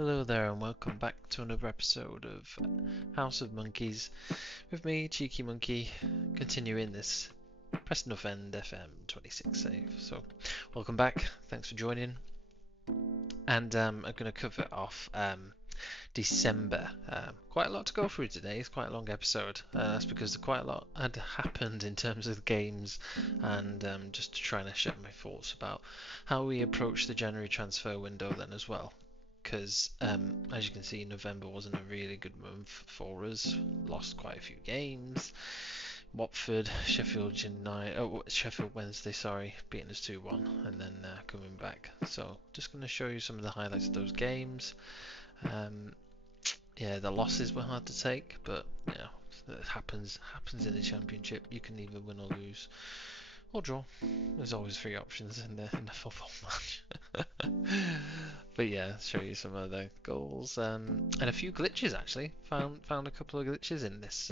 Hello there, and welcome back to another episode of House of Monkeys with me, Cheeky Monkey, continuing this Preston North End FM26 save. So, welcome back, thanks for joining. And I'm going to cover off December. Quite a lot to go through today. It's quite a long episode. That's because quite a lot had happened in terms of the games, and just trying to share my thoughts about how we approach the January transfer window then as well. Because as you can see, November wasn't a really good month for us. Lost quite a few games. Watford, Sheffield Wednesday, beating us 2-1, and then coming back. So just going to show you some of the highlights of those games. Yeah, the losses were hard to take, but it happens in the Championship. You can either win or lose, or draw. There's always three options in the football match. But yeah, show you some of the goals and a few glitches actually. Found a couple of glitches in this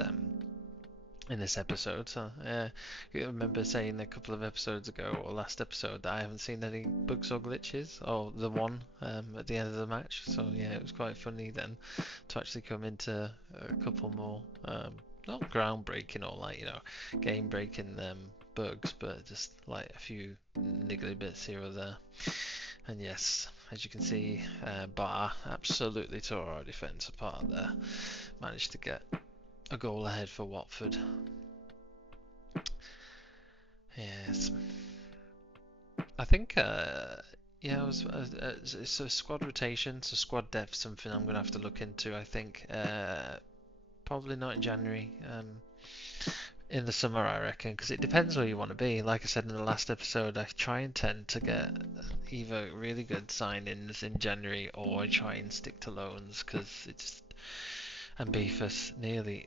episode. So I remember saying a couple of episodes ago or last episode that I haven't seen any bugs or glitches, or the one at the end of the match. So yeah, it was quite funny then to actually come into a couple more not groundbreaking or game breaking bugs, but just like a few niggly bits here or there. And yes, as you can see, Bar absolutely tore our defence apart there. Managed to get a goal ahead for Watford. Yes, I think it's a squad rotation, so squad depth, something I'm gonna have to look into. I think probably not in January. In the summer, I reckon, because it depends where you want to be. Like I said in the last episode, I try and tend to get either really good signings in January, or I try and stick to loans, because it just, and Beefus nearly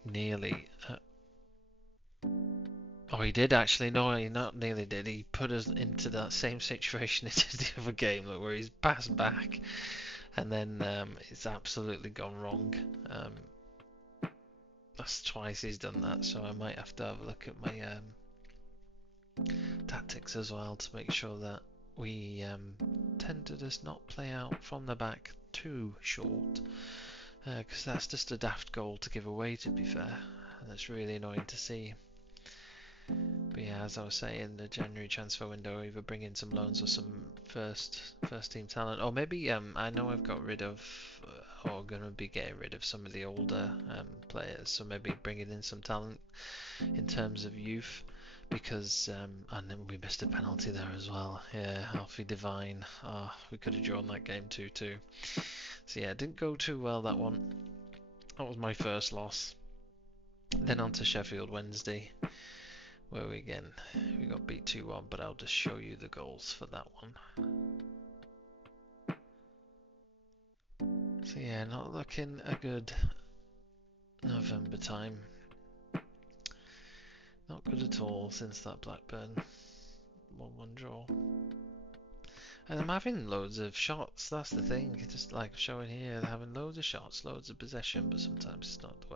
oh, he did actually. No, he not nearly did. He put us into that same situation as the other game, where he's passed back, and then it's absolutely gone wrong. That's twice he's done that, so I might have to have a look at my tactics as well to make sure that we tend to just not play out from the back too short, because that's just a daft goal to give away, to be fair, and that's really annoying to see. But yeah, as I was saying, the January transfer window, either bring in some loans or some first team talent, or maybe I know I've got rid of or going to be getting rid of some of the older players, so maybe bringing in some talent in terms of youth, because and then we missed a penalty there as well. Yeah, Alfie Divine. We could have drawn that game 2-2. So yeah, it didn't go too well, that one. That was my first loss. Then on to Sheffield Wednesday, where we got beat 2-1, but I'll just show you the goals for that one. So yeah, not looking a good November time. Not good at all since that Blackburn 1-1 draw. And I'm having loads of shots, that's the thing. It's just like showing here, they're having loads of shots, loads of possession, but sometimes it's not the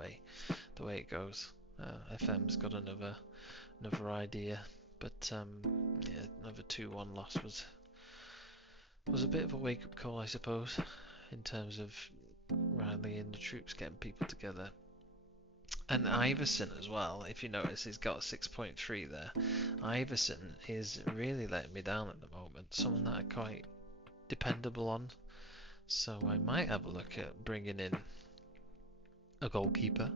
way it goes. FM's got another idea, but yeah, another 2-1 loss was a bit of a wake-up call, I suppose, in terms of rallying the troops, getting people together. And Iverson as well, if you notice, he's got a 6.3 there. Iverson is really letting me down at the moment. Someone that I'm quite dependable on. So I might have a look at bringing in a goalkeeper.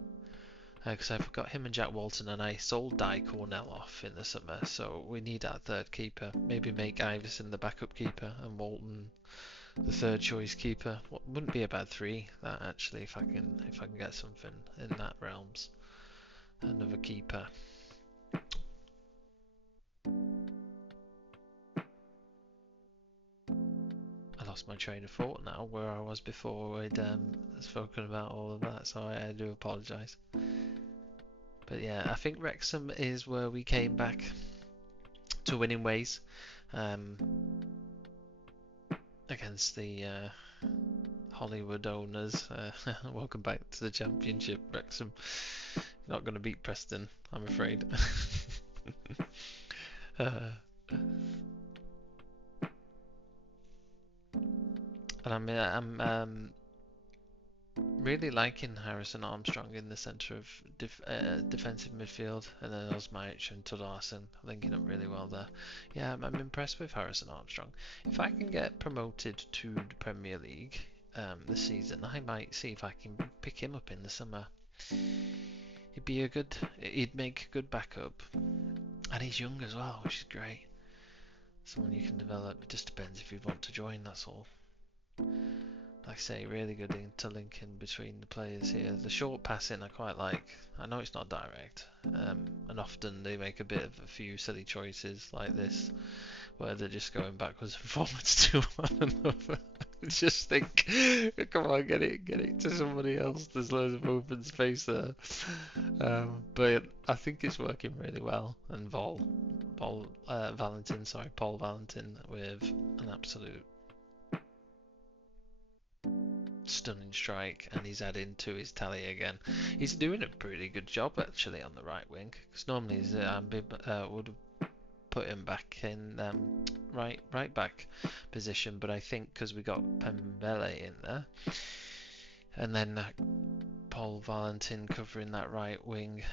Because I've got him and Jack Walton, and I sold Di Cornell off in the summer. So we need our third keeper. Maybe make Iverson the backup keeper and Walton the third choice keeper. Wouldn't be a bad three, that, actually, if I can get something in that realms. Another keeper. I lost my train of thought now, where I was before we'd spoken about all of that, so I do apologise. But yeah, I think Wrexham is where we came back to winning ways against the Hollywood owners. Welcome back to the Championship, Wrexham. Not going to beat Preston, I'm afraid. And I'm really liking Harrison Armstrong in the centre of defensive midfield, and then Osmaich and Tudorsen linking up really well there. Yeah, I'm impressed with Harrison Armstrong. If I can get promoted to the Premier League this season, I might see if I can pick him up in the summer. He'd make a good backup, and he's young as well, which is great. Someone you can develop. It just depends if you want to join, that's all. Like I say, really good interlinking between the players here. The short passing I quite like. I know it's not direct, and often they make a few silly choices like this, where they're just going backwards and forwards to one another. Just think, come on, get it to somebody else. There's loads of open space there. But I think it's working really well. And Paul Valentin with an absolute stunning strike, and he's adding to his tally again. He's doing a pretty good job actually on the right wing, because normally would put him back in right back position, but I think because we got Pembele in there, and then Paul Valentin covering that right wing,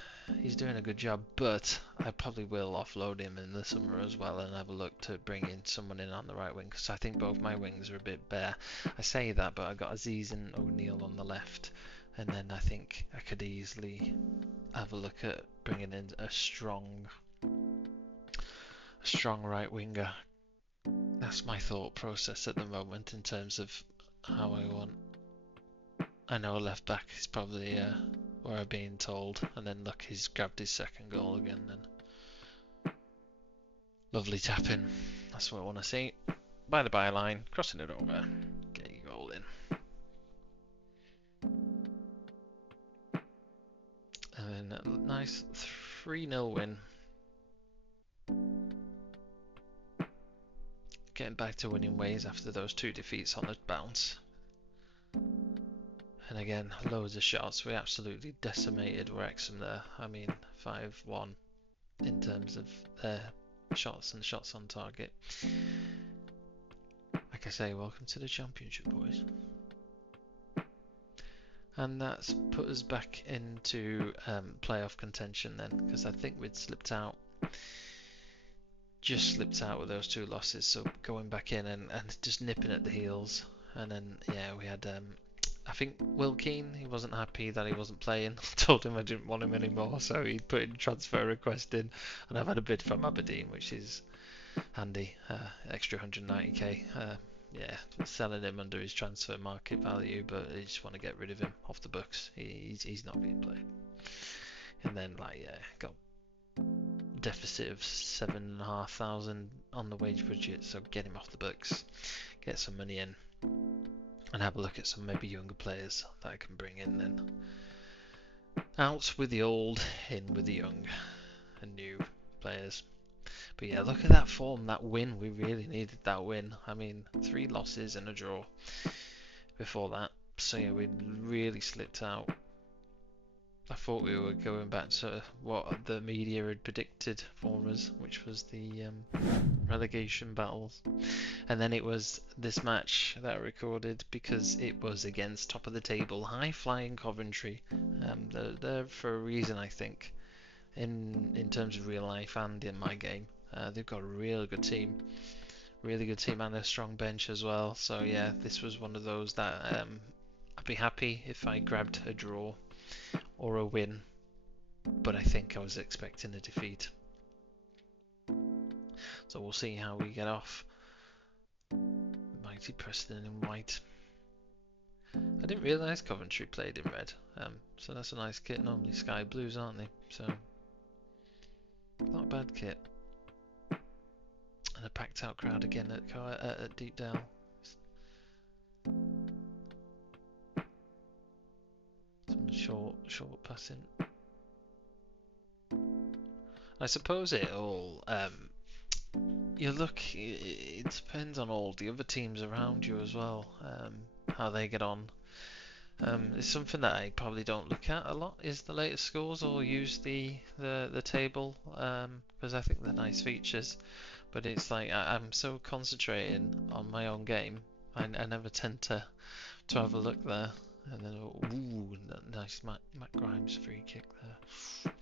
he's doing a good job. But I probably will offload him in the summer as well and have a look to bring in someone in on the right wing, because I think both my wings are a bit bare. I say that, but I've got Aziz and O'Neill on the left, and then I think I could easily have a look at bringing in a strong right winger. That's my thought process at the moment in terms of how I want. I know left back is probably where I'm being told, and then look, he's grabbed his second goal again then. Lovely tapping, that's what I want to see. By the byline, crossing it over, get your goal in. And then a nice 3-0 win. Getting back to winning ways after those 2 defeats on the bounce. And again, loads of shots. We absolutely decimated Wrexham there. I mean, 5-1 in terms of their shots and shots on target. Like I say, welcome to the Championship, boys. And that's put us back into playoff contention then, because I think we'd just slipped out with those 2 losses, so going back in and just nipping at the heels. And then yeah, we had I think Will Keane, he wasn't happy that he wasn't playing. I told him I didn't want him anymore, so he put in transfer request in, and I've had a bid from Aberdeen, which is handy, extra 190k. Yeah, selling him under his transfer market value, but I just want to get rid of him off the books. He's not being played. And then got deficit of 7,500 on the wage budget, so get him off the books, get some money in, and have a look at some maybe younger players that I can bring in then. Out with the old, in with the young and new players. But yeah, look at that form, that win. We really needed that win. I mean, 3 losses and a draw before that. So yeah, we really slipped out. I thought we were going back to what the media had predicted for us, which was the relegation battles. And then it was this match that I recorded because it was against top of the table, high-flying Coventry. They're for a reason, I think, in terms of real life and in my game. They've got a really good team and a strong bench as well. So yeah, this was one of those that I'd be happy if I grabbed a draw or a win, but I think I was expecting a defeat. So we'll see how we get off. Mighty Preston in white. I didn't realise Coventry played in red, so that's a nice kit. Normally sky blues, aren't they? So not a bad kit. And a packed out crowd again at Deepdale. Some short passing. I suppose it all. You look. It depends on all the other teams around you as well. How they get on. It's something that I probably don't look at a lot. Is the latest scores or use the table? Because I think they're nice features. But it's like I'm so concentrating on my own game. I never tend to have a look there. And then, ooh, nice Matt Grimes free kick there.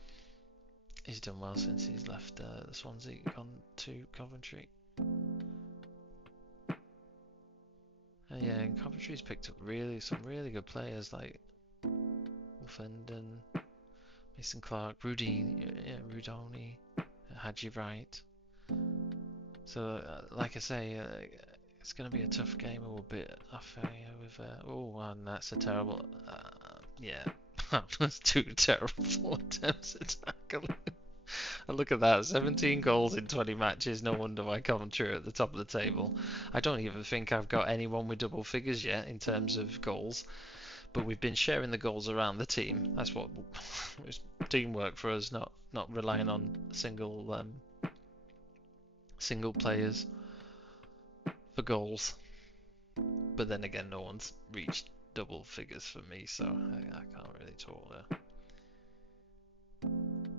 He's done well since he's left Swansea, gone to Coventry. And yeah, and Coventry's picked up some really good players like Wolfenden, Mason Clark, Rudoni, Hadji Wright. So, like I say, it's going to be a tough game. We're a bit off with. Oh, and that's a terrible. Yeah, that's two terrible attempts at tackling. And look at that, 17 goals in 20 matches. No wonder why Coventry are at the top of the table. I don't even think I've got anyone with double figures yet in terms of goals. But we've been sharing the goals around the team. That's what was teamwork for us, not relying on single players for goals. But then again, no one's reached double figures for me, so I can't really talk there.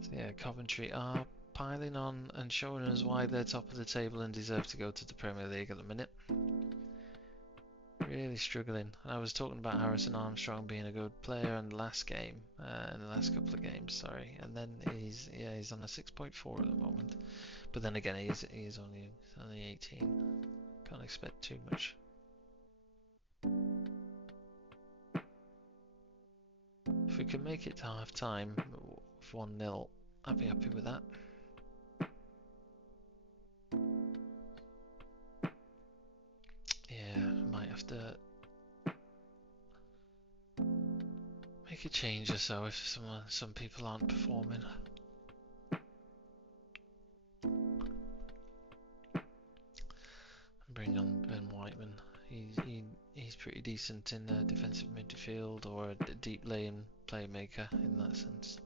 So yeah, Coventry are piling on and showing us why they're top of the table and deserve to go to the Premier League at the minute. Really struggling. I was talking about Harrison Armstrong being a good player in the last game, in the last couple of games, sorry. And then he's on a 6.4 at the moment. But then again, he's only 18. Can't expect too much. If we can make it to half time with 1-0, I'd be happy with that. Yeah, might have to make a change or so if some people aren't performing. Bring on Ben Whiteman. He's pretty decent in defensive midfield or a deep lane playmaker in that sense.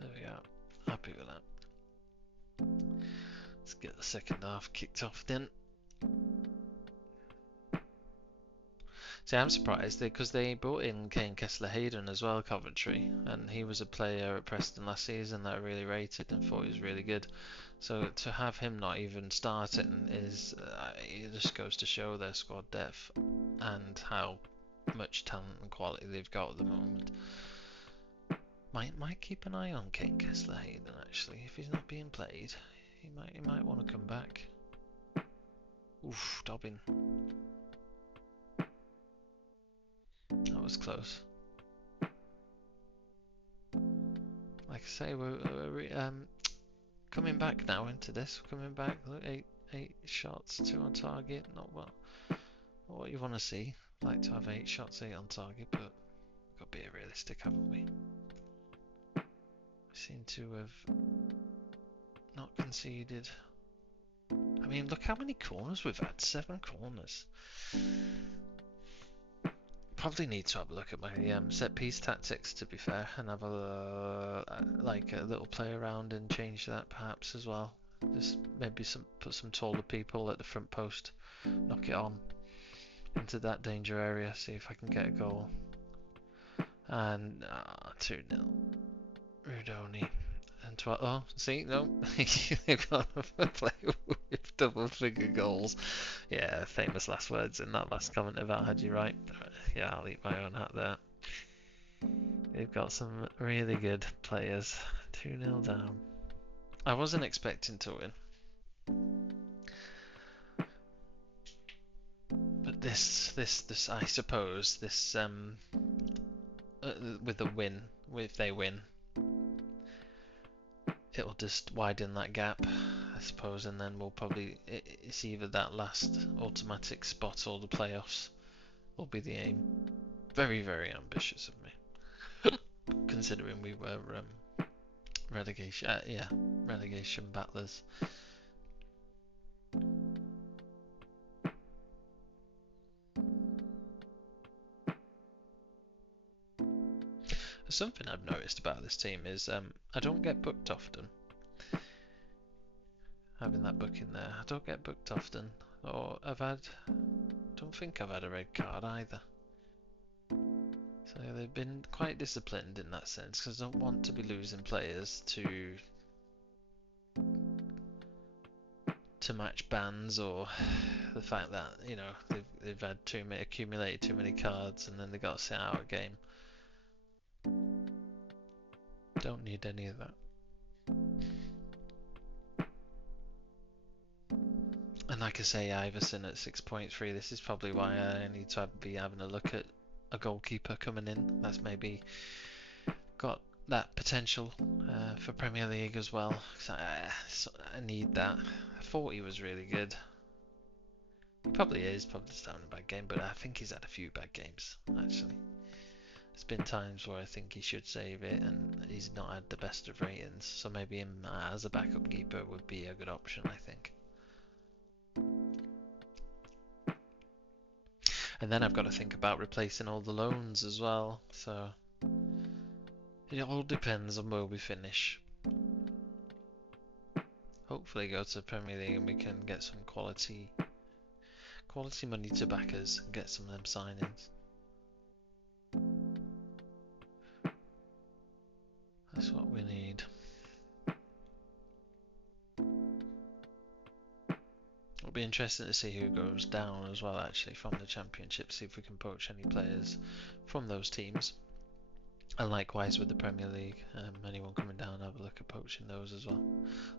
There we go. Happy with that. Let's get the second half kicked off then. See, I'm surprised because they brought in Kane Kessler-Hayden as well, Coventry, and he was a player at Preston last season that I really rated and thought he was really good. So to have him not even starting is it just goes to show their squad depth and how much talent and quality they've got at the moment. Might keep an eye on Kane Kessler-Hayden actually. If he's not being played, he might want to come back. Oof, Dobbin. That was close. Like I say, we're coming back now into this. Coming back. Look, eight shots, 2 on target. Not what you want to see. Like to have 8 shots, 8 on target, but we've got to be realistic, haven't we? We seem to have not conceded. I mean, look how many corners we've had. 7 corners. Probably need to have a look at my set piece tactics, to be fair, and have a little play around and change that perhaps as well. Just maybe put some taller people at the front post, knock it on into that danger area, see if I can get a goal. And 2-0. Rudoni. And 12. Oh, see, no, they've got to play with double figure goals. Yeah, famous last words in that last comment about Hadji Wright. Yeah, I'll eat my own hat there. They've got some really good players. 2-0 down. I wasn't expecting to win. But this I suppose this with a win, if they win, it'll just widen that gap, I suppose, and then we'll probably, it's either that last automatic spot or the playoffs will be the aim. Very, very ambitious of me, considering we were relegation battlers. Something I've noticed about this team is I don't get booked often. Having that book in there, I don't get booked often. or don't think I've had a red card either. So they've been quite disciplined in that sense, because I don't want to be losing players to match bans, or the fact that, you know, they've had accumulated too many cards and then they got to sit out a game. Don't need any of that. And like I say, Iverson at 6.3, this is probably why I need to be having a look at a goalkeeper coming in. That's maybe got that potential for Premier League as well. I need that. I thought he was really good. He probably is, probably just having a bad game, but I think he's had a few bad games, actually. There's been times where I think he should save it, and he's not had the best of ratings, so maybe him as a backup keeper would be a good option, I think. And then I've got to think about replacing all the loans as well, so it all depends on where we finish. Hopefully go to the Premier League and we can get some quality money to back us and get some of them signings. That's what we need. It'll be interesting to see who goes down as well, actually, from the Championship, see if we can poach any players from those teams. And likewise with the Premier League, anyone coming down, have a look at poaching those as well.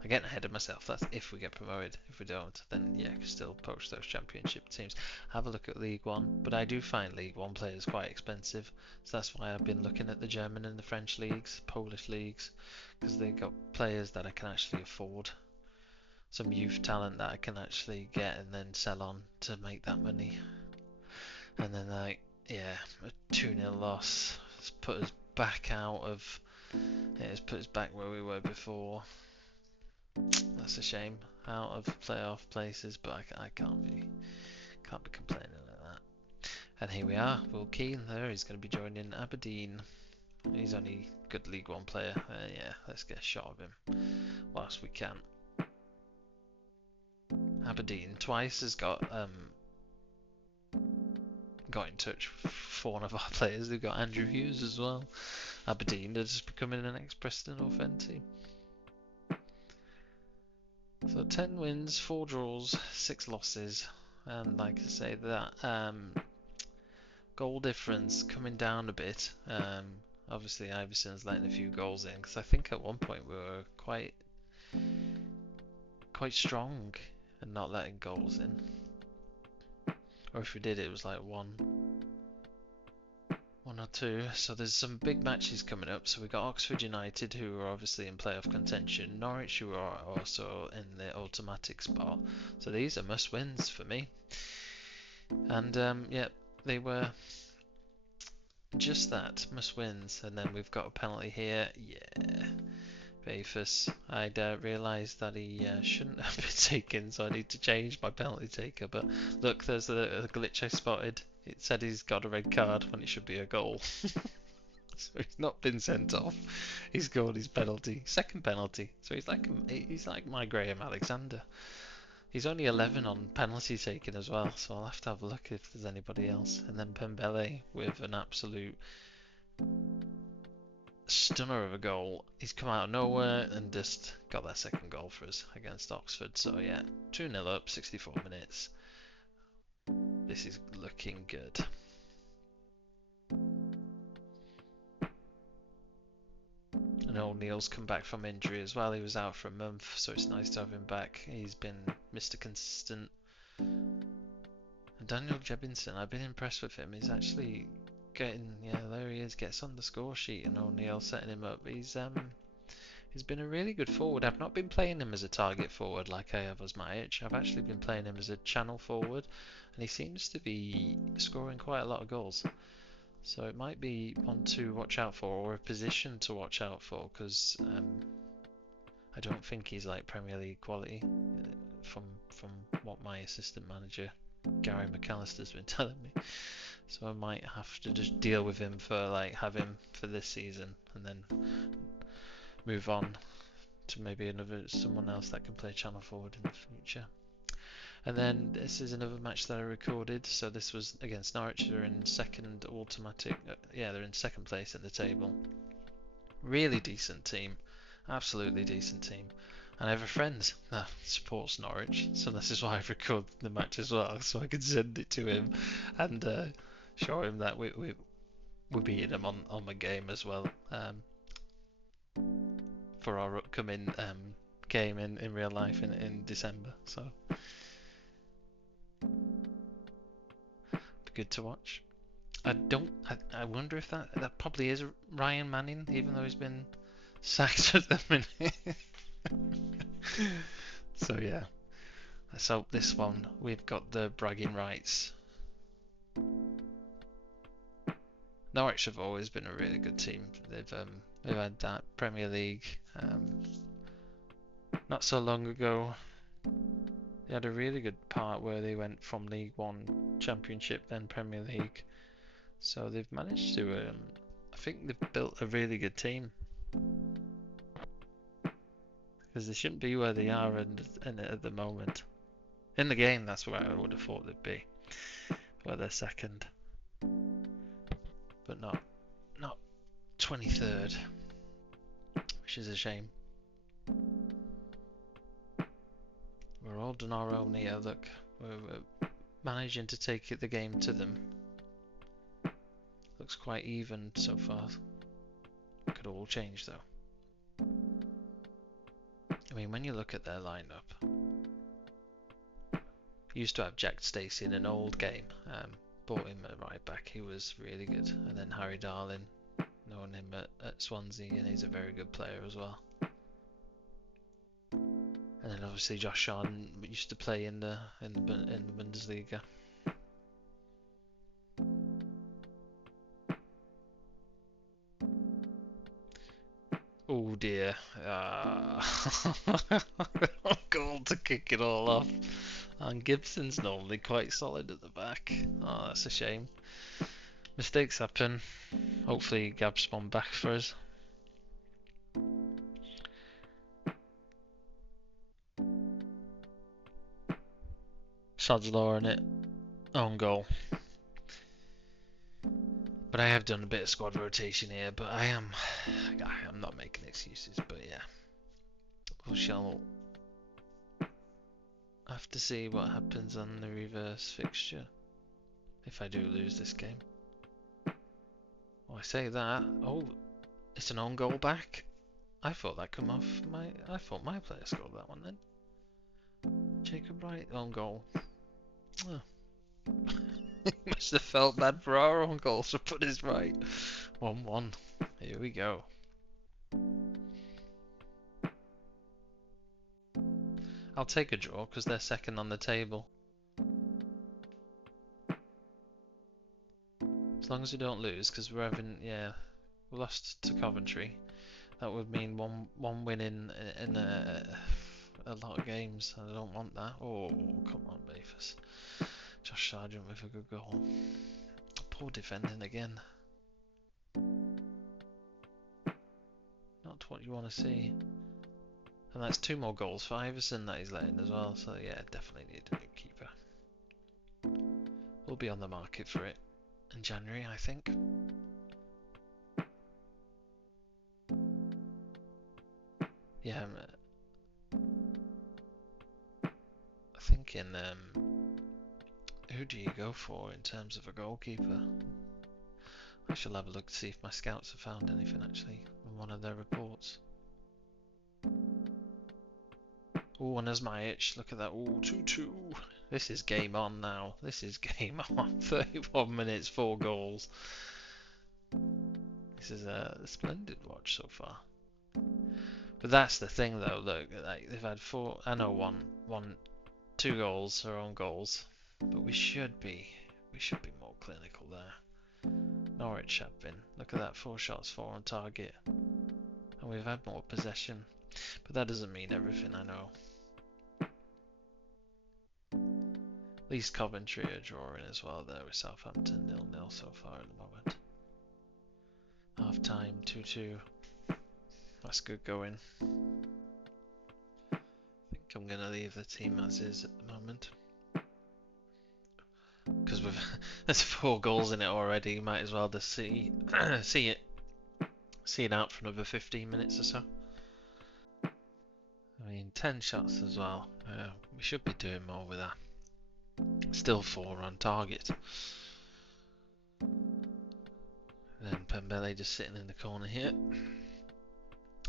I'm getting ahead of myself. That's if we get promoted. If we don't, then yeah, can still poach those Championship teams. Have a look at League One, but I do find League One players quite expensive, so that's why I've been looking at the German and the French leagues, Polish leagues, because they've got players that I can actually afford. Some youth talent that I can actually get and then sell on to make that money. And then, like, yeah, a 2-0 loss has put us back out of. It has put us back where we were before. That's a shame. Out of playoff places, but I can't be complaining like that. And here we are, Will Keane there. He's going to be joining Aberdeen. He's only good League One player. Yeah, let's get a shot of him whilst we can. Aberdeen twice has got in touch for one of our players. They've got Andrew Hughes as well. Aberdeen are just becoming an ex-Preston North End team. So 10 wins, 4 draws, 6 losses, and like I say, that goal difference coming down a bit. Obviously Iverson's letting a few goals in, because I think at one point we were quite strong and not letting goals in. Or if we did, it was like one or two. So there's some big matches coming up. So we got Oxford United, who are obviously in playoff contention. Norwich, who are also in the automatic spot. So these are must-wins for me. And yeah, they were just that, must-wins. And then we've got a penalty here. Yeah. Bafus. I'd realised that he shouldn't have been taken, so I need to change my penalty taker. But look, there's a glitch I spotted. It said he's got a red card when it should be a goal. So he's not been sent off. He's scored his penalty, second penalty. So he's like my Graham Alexander. He's only 11 on penalty taking as well, so I'll have to have a look if there's anybody else. And then Pembele with an absolute stunner of a goal. He's come out of nowhere and just got that second goal for us against Oxford. So yeah, 2-0 up, 64 minutes. This is looking good. And O'Neill's come back from injury as well. He was out for a month, so it's nice to have him back. He's been Mr. Consistent. And Daniel Jebinson, I've been impressed with him. He's actually getting, yeah, there he is, gets on the score sheet, and O'Neill setting him up. He's been a really good forward. I've not been playing him as a target forward like I have as Majic. I've actually been playing him as a channel forward, and he seems to be scoring quite a lot of goals. So it might be one to watch out for, or a position to watch out for, because I don't think he's like Premier League quality from what my assistant manager Gary McAllister's been telling me. So I might have to just deal with him for have him for this season, and then move on to maybe someone else that can play channel forward in the future. And then this is another match that I recorded. So this was against Norwich. They're in second automatic. Yeah, they're in second place at the table. Really decent team, absolutely decent team. And I have a friend that supports Norwich, so this is why I've recorded the match as well, so I can send it to him and show him that we beat him on the game as well, for our upcoming game in real life in December. So good to watch. I wonder if that probably is Ryan Manning, even though he's been sacked at the minute. So yeah, let's hope this one we've got the bragging rights. Norwich have always been a really good team. They've had that Premier League. Not so long ago, they had a really good part where they went from League One, Championship, then Premier League. So they've managed to. I think they've built a really good team. Because they shouldn't be where they are at the moment. In the game, that's where I would have thought they'd be. Where they're second. But not 23rd. Which is a shame. We're all done our own here, look. We're managing to take the game to them. Looks quite even so far. Could all change though. I mean, when you look at their lineup, used to have Jack Stacey in an old game. Bought him at right back. He was really good. And then Harry Darling, known him at Swansea, and he's a very good player as well. And then obviously Josh Shaw used to play in the Bundesliga. Oh dear. Goal to kick it all off. And Gibson's normally quite solid at the back. Oh, that's a shame. Mistakes happen. Hopefully Gab's one back for us. Sod's law in it. Own goal. But I have done a bit of squad rotation here, but I'm not making excuses, but yeah. We shall have to see what happens on the reverse fixture if I do lose this game. Oh, I say that. Oh, it's an own goal back. I thought that come off I thought my player scored that one then. Jacob Wright, own goal. Oh. He must have felt bad for our own goal, so put his right. 1-1. Here we go. I'll take a draw because they're second on the table. As long as we don't lose, because we lost to Coventry. That would mean one win in a lot of games. I don't want that. Oh, come on, Beefus. Josh Sargent with a good goal. Poor defending again. Not what you want to see. And that's 2 more goals for Iverson that he's letting as well. So yeah, definitely need a new keeper. We'll be on the market for it in January, I think. Yeah, I think in who do you go for in terms of a goalkeeper? I shall have a look to see if my scouts have found anything actually in one of their reports. Oh, and there's my itch. Look at that. Oh, 2-2. This is game on now. This is game on. 31 minutes, 4 goals. This is a splendid watch so far. But that's the thing though, look, like they've had 2 goals, their own goals. But we should be more clinical there. Norwich have been. Look at that, 4 shots, 4 on target. And we've had more possession. But that doesn't mean everything, I know. At least Coventry are drawing as well there with Southampton 0-0 so far at the moment. Half time 2-2. That's good going. I think I'm going to leave the team as is at the moment. There's 4 goals in it already. Might as well just see it out for another 15 minutes or so. I mean, 10 shots as well. We should be doing more with that. Still 4 on target. And then Pembele just sitting in the corner here.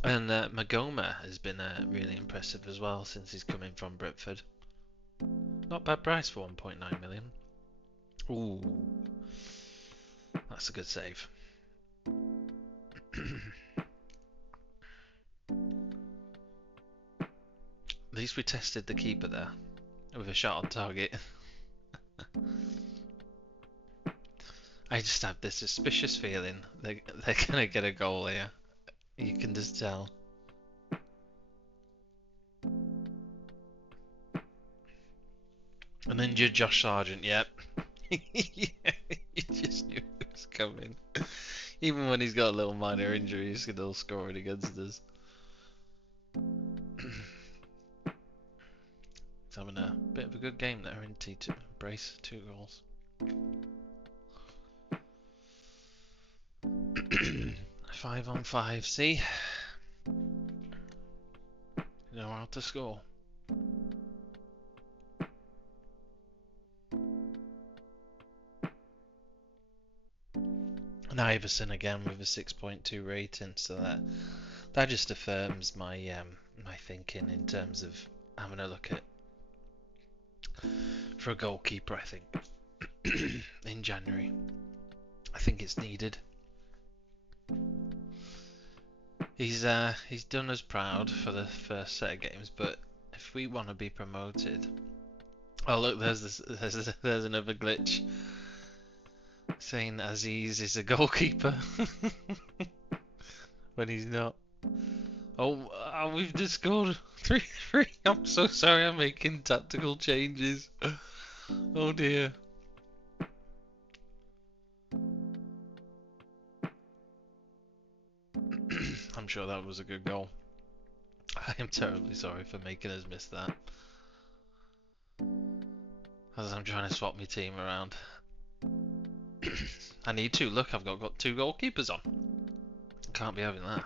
And Magoma has been really impressive as well since he's come in from Brentford. Not bad price for 1.9 million. Ooh, that's a good save. At least we tested the keeper there with a shot on target. I just have this suspicious feeling they're gonna get a goal here. You can just tell. And then Josh Sargent, yep. Yeah, you just knew it was coming. Even when he's got a little minor injury, he's still scoring against us. He's having a bit of a good game there in T2. Brace, 2 goals. 5 on 5, see? You know how to score. And Iverson again with a 6.2 rating, so that just affirms my my thinking in terms of having a look at for a goalkeeper. I think in January, I think it's needed. He's done us proud for the first set of games, but if we want to be promoted, oh look, there's another glitch saying Aziz is a goalkeeper when he's not. Oh, we've just scored 3-3. I'm so sorry, I'm making tactical changes. Oh dear. I'm sure that was a good goal. I am terribly sorry for making us miss that. As I'm trying to swap my team around. I need to. Look, I've got 2 goalkeepers on. Can't be having that.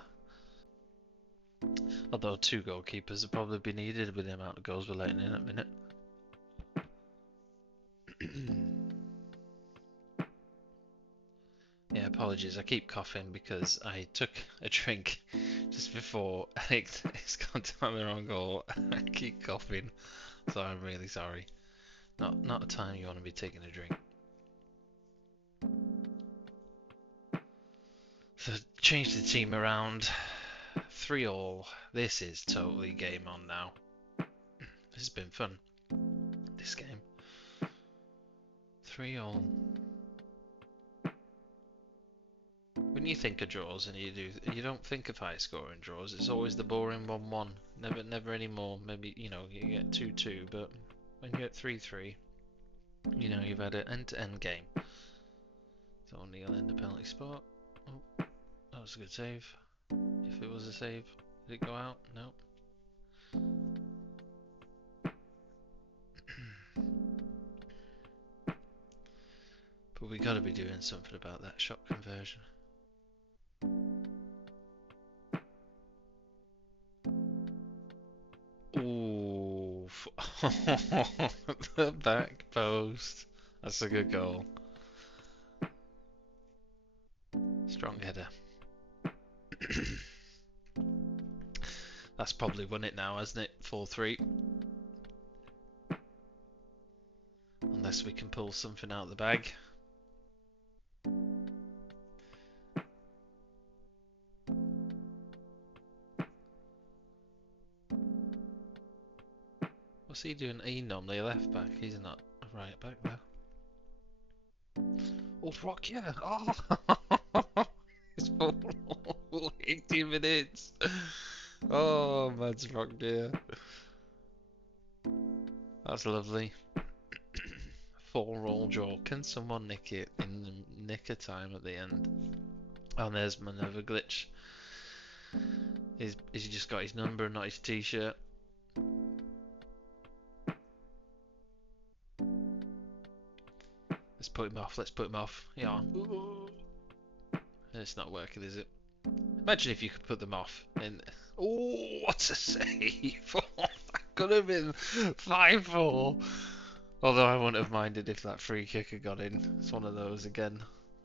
Although 2 goalkeepers would probably be needed with the amount of goals we're letting in at a minute. Yeah, apologies. I keep coughing because I took a drink just before and it's gone down the wrong goal. I keep coughing, so I'm really sorry. Not a time you want to be taking a drink. So change the team around. 3-3. This is totally game on now. This has been fun. This game. 3-3. When you think of draws and you don't think of high scoring draws, it's always the boring 1-1. Never anymore. Maybe you get 2-2, but when you get 3-3, you've had an end-to-end game. So O'Neill in the penalty spot. Oh, that was a good save. If it was a save, did it go out? No. But we got to be doing something about that shot conversion. Ooh, the back post. That's a good goal. Strong header. That's probably won it now, hasn't it? 4-3. Unless we can pull something out of the bag. What's he doing? He normally a left back. He's not a right back there. Oh, Rock, yeah. Oh, it's full 80 minutes. Oh, Mads Rock, yeah. That's lovely. 4-4 draw. Can someone nick it in the nick of time at the end? Oh, there's another glitch. Is he just got his number and not his t-shirt? Let's put him off. Let's put him off. Yeah. It's not working, is it? Imagine if you could put them off. And oh, what a save! That could have been 5-4. Although I wouldn't have minded if that free kick had got in. It's one of those again.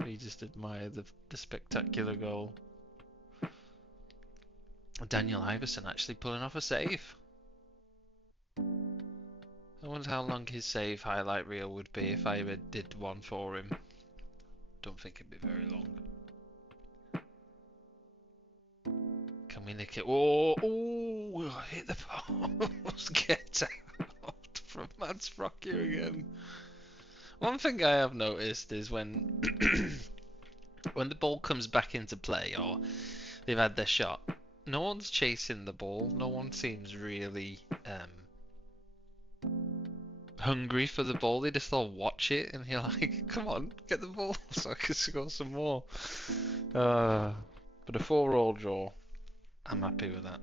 We just admire the spectacular goal. Daniel Iverson actually pulling off a save. I wonder how long his save highlight reel would be if I ever did one for him. Don't think it'd be very long. Can we nick it? Oh, oh, hit the post. Get out from Mads Frocky again. One thing I have noticed is when when the ball comes back into play or they've had their shot, no one's chasing the ball. No one seems really hungry for the ball. They just all watch it and you're like, come on, get the ball so I can score some more. But a 4-4 draw, I'm happy with that.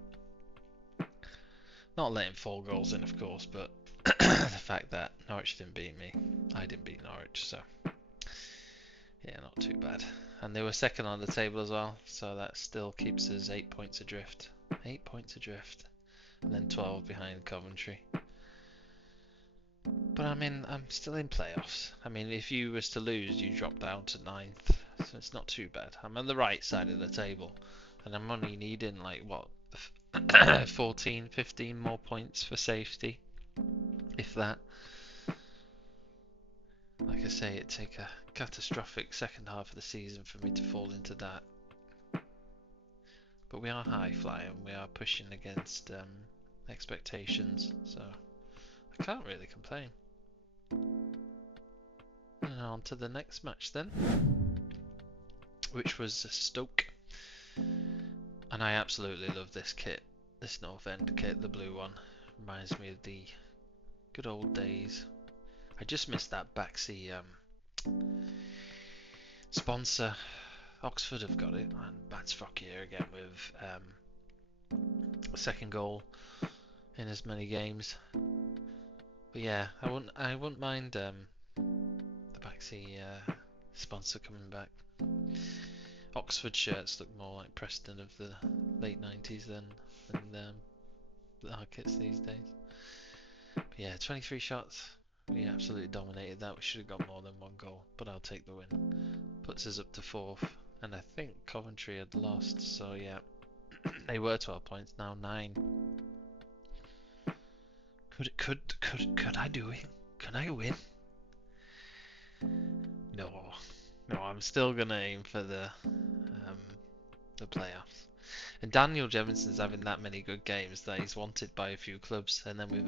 Not letting 4 goals in, of course, but the fact that Norwich didn't beat me, I didn't beat Norwich, so yeah, not too bad. And they were second on the table as well, so that still keeps us 8 points adrift. 8 points adrift, and then 12 behind Coventry. But I mean, I'm still in playoffs. I mean, if you was to lose, you drop down to 9th, so it's not too bad. I'm on the right side of the table, and I'm only needing like what 14, 15 more points for safety, if that. Like I say, it'd take a catastrophic second half of the season for me to fall into that. But we are high flying, we are pushing against expectations, so I can't really complain. And on to the next match then, which was Stoke. And I absolutely love this kit, this North End kit, the blue one. Reminds me of the good old days. I just missed that backseat sponsor. Oxford have got it, and Mads Frocky here again with a second goal in as many games. But yeah, I wouldn't mind the backseat sponsor coming back. Oxford shirts look more like Preston of the late 90s than our kits these days. But yeah, 23 shots. We absolutely dominated that. We should have got more than 1 goal, but I'll take the win. Puts us up to 4th, and I think Coventry had lost, so yeah, they were 12 points, now 9. Could I do it? Can I win? No, I'm still gonna aim for the playoffs. And Daniel Jeminson's having that many good games that he's wanted by a few clubs, and then we've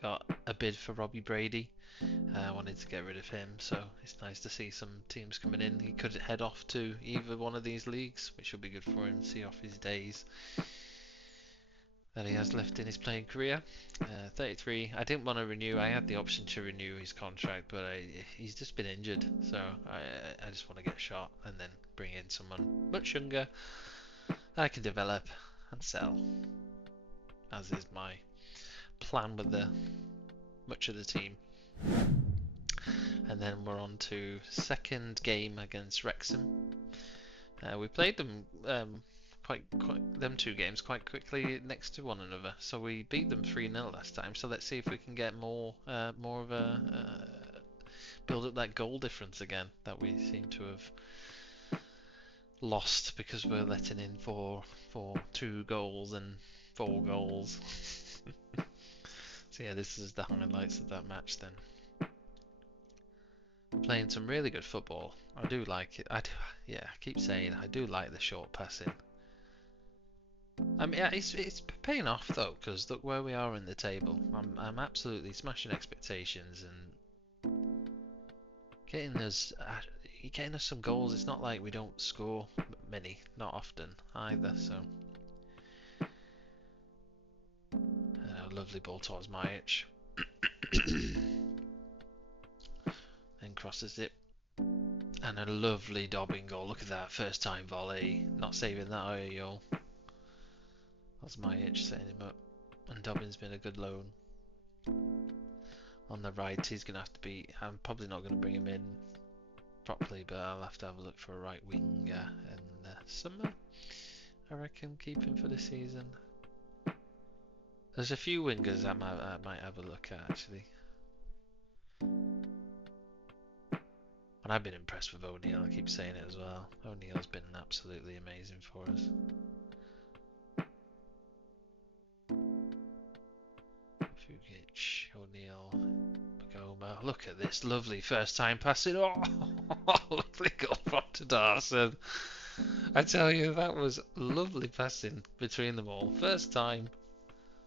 got a bid for Robbie Brady. I wanted to get rid of him, so it's nice to see some teams coming in. He could head off to either one of these leagues, which will be good for him, see off his days that he has left in his playing career. 33. I didn't want to renew. I had the option to renew his contract, but he's just been injured, so I just want to get shot and then bring in someone much younger that I can develop and sell, as is my plan with much of the team. And then we're on to second game against Wrexham. We played them quite them 2 games quite quickly next to one another, so we beat them 3-0 last time. So let's see if we can get more of a build up that goal difference again that we seem to have lost because we're letting in for 2 goals and 4 goals. So yeah, this is the highlights of that match then. We're playing some really good football. I do like it. I keep saying I do like the short passing. I mean, yeah, it's paying off though, because look where we are in the table. I'm absolutely smashing expectations and getting us some goals. It's not like we don't score many, not often either. So a lovely ball towards Munkys. Then crosses it. And a lovely dobbing goal. Look at that, first time volley. Not saving that, are you, y'all? That's Munkys setting him up. And Dobbin's been a good loan. on the right. He's going to have to be. I'm probably not going to bring him in properly, but I'll have to have a look for a right winger in the summer. I reckon keep him for the season. There's a few wingers I might have a look at actually. And I've been impressed with O'Neill, I keep saying it as well. O'Neill's been absolutely amazing for us. Fugic, O'Neill, Bagoma. Look at this lovely first time passing. Oh, lovely goal from Darson. I tell you, that was lovely passing between them all. First time.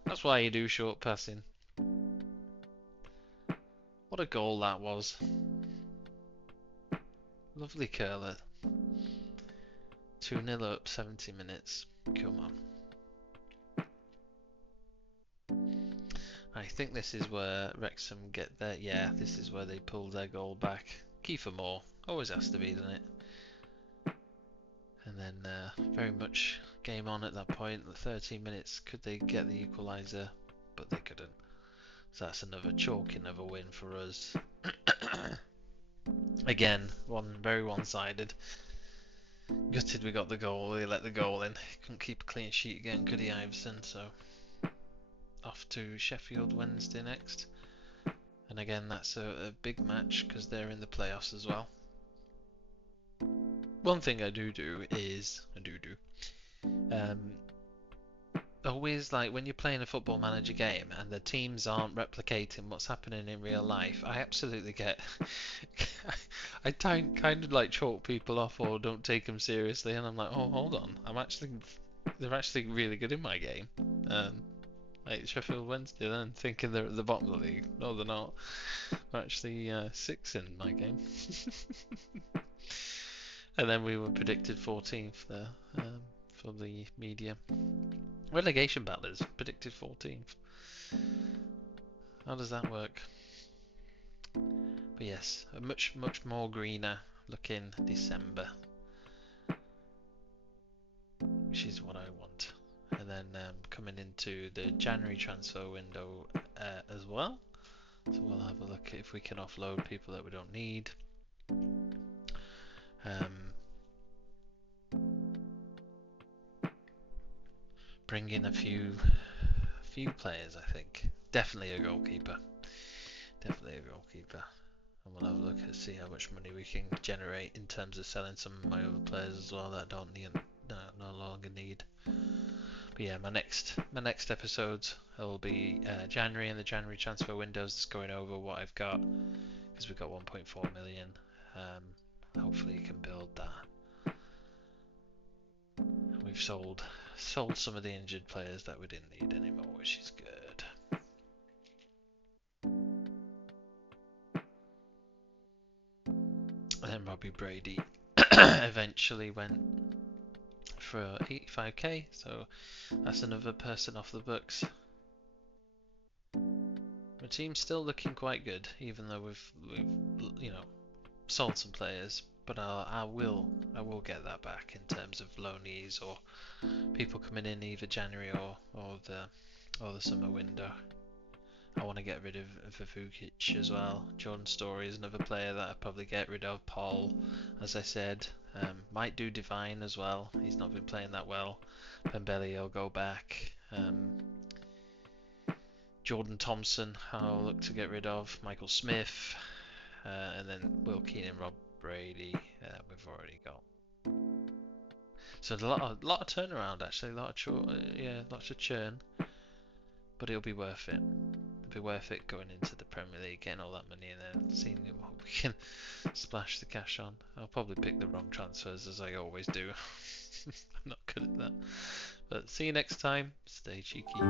That's why you do short passing. What a goal that was. Lovely curler. 2-0 up, 70 minutes. Come on. I think this is where Wrexham get their... Yeah, this is where they pulled their goal back. Kiefer Moore. Always has to be, doesn't it? And then very much game on at that point. The 13 minutes, could they get the equaliser? But they couldn't. So that's another chalk, another win for us. Again, very one-sided. Gutted we got the goal. We let the goal in. Couldn't keep a clean sheet again, could he, Iveson? So off to Sheffield Wednesday next. And again, that's a big match because they're in the playoffs as well. One thing I do is always, like, when you're playing a Football Manager game and the teams aren't replicating what's happening in real life, I absolutely get I kind of like chalk people off or don't take them seriously, and I'm like, oh, hold on, they're actually really good in my game. Like Sheffield Wednesday, then thinking they're at the bottom of the league. No, they're not. They're actually 6 in my game. And then we were predicted 14th there for the media. Relegation battlers predicted 14th. How does that work? But yes, a much more greener looking December, which is what I want. And then coming into the January transfer window as well. So we'll have a look if we can offload people that we don't need. Bring in a few players, I think. Definitely a goalkeeper. And we'll have a look and see how much money we can generate in terms of selling some of my other players as well that I don't need, no longer need. But yeah, my next episodes will be January, and the January transfer windows, just going over what I've got, because we've got 1.4 million. Hopefully you can build that. We've sold some of the injured players that we didn't need anymore, which is good. And then Robbie Brady eventually went for 85k, so that's another person off the books. The team's still looking quite good, even though we've sold some players. But I will get that back in terms of loanees or people coming in either January or the summer window. I want to get rid of Vukic as well. Jordan Story is another player that I'd probably get rid of. Paul, as I said, might do Divine as well. He's not been playing that well. Pembele will go back. Jordan Thompson, I'll look to get rid of. Michael Smith, and then Will Keane and Rob Brady, we've already got. So a lot of turnaround actually, lots of churn, but it'll be worth it. It'll be worth it going into the Premier League, getting all that money, and then seeing what we can splash the cash on. I'll probably pick the wrong transfers as I always do. I'm not good at that. But see you next time. Stay cheeky.